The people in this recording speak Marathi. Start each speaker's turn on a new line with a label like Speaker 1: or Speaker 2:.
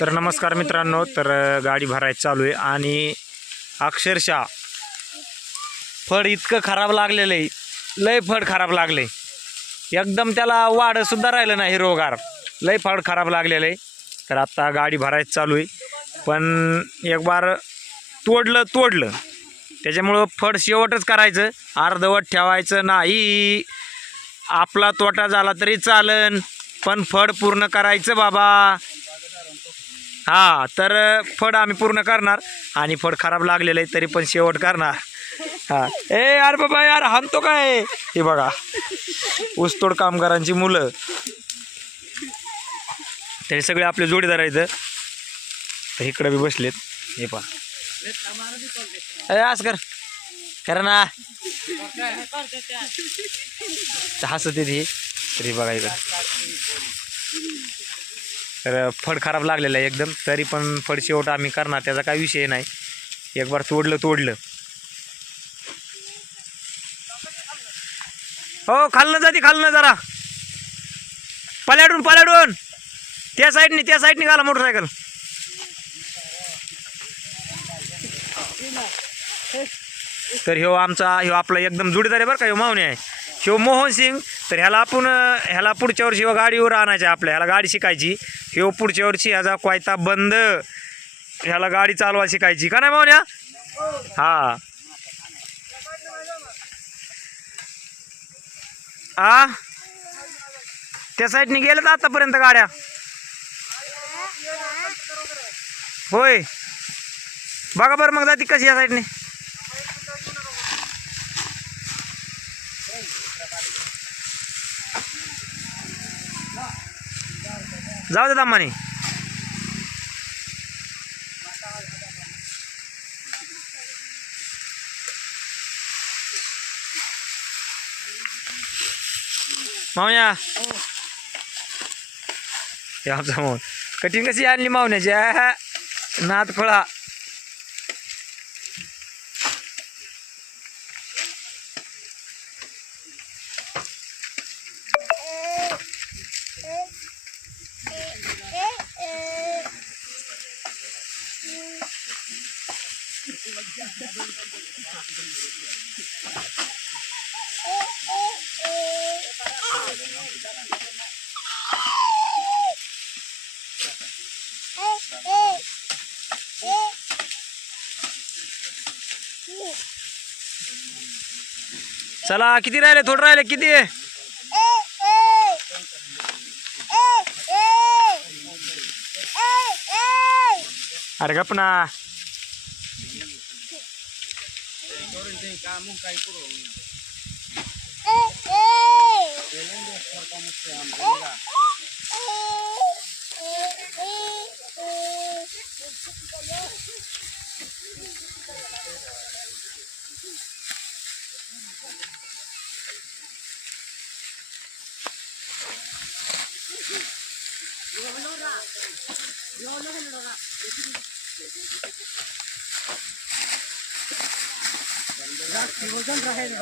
Speaker 1: तर नमस्कार मित्रांनो तर गाडी भरायची चालू आहे आणि अक्षरशः फळ इतकं खराब लागलेलं आहे लय फळ खराब लागले. एकदम त्याला वाढसुद्धा राहिलं नाही हिरोगार लय फळ खराब लागलेलं आहे. तर आत्ता गाडी भरायची चालू आहे. पण एक बार तोडलं तोडलं. त्याच्यामुळं फळ शेवटच करायचं. अर्धवट ठेवायचं नाही. आपला तोटा झाला तरी चालन. पण फड पूर्ण करायचं बाबा. हा तर फड आम्ही पूर्ण करणार. आणि फड खराब लागलेलं आहे तरी पण शेवट करणार. हा. ए यार बाबा यार हाणतो काय हे? बघा. ऊसतोड कामगारांची मुलं. ते सगळे आपले जोडीदार आहेत. तर इकडे बी बसलेत. हे पहा. अस कर कर ना. हसत येते. तरी बघा इकडे तर फड खराब लागलेलं आहे एकदम. तरी पण फड शेवट आम्ही करणार त्याचा काही विषय नाही. एक बार तोडलं तोडलं. हो खालनं जाते खालनं जरा. पल्याडून पल्याडून. त्या साईडने त्या साईडने घाला मोटरसायकल तर ह्यो हो आमचा ह्यो आपला एकदम जुडीदार आहे बरं का ह्यो मावणे आहे. ह्यो मोहन सिंग तर ह्याला आपण ह्याला पुढच्या वर्षी ह्यो गाडीवर आणायच्या आहे आपल्या ह्याला गाडी शिकायची. ह्यो पुढच्या वर्षी ह्याचा क्वायता बंद. ह्याला गाडी चालवा शिकायची. का नाही मावण्या हा. आ? त्या साईडने गेल्यात आतापर्यंत गाड्या. होय. बघा बरं मग जाती कशी या साईडने. जाऊ दे दमाने. मावण्या. आमचा कठीण कशी आणली मावण्याची? नात फळा चला किती राहिले? थोडं राहिले किती? आहे अरे गप ना.
Speaker 2: kamu kay puro. niya. Eh eh. Kailan do sa kamu sa amdela. Lola, Lola, Lola. Shivjan राहील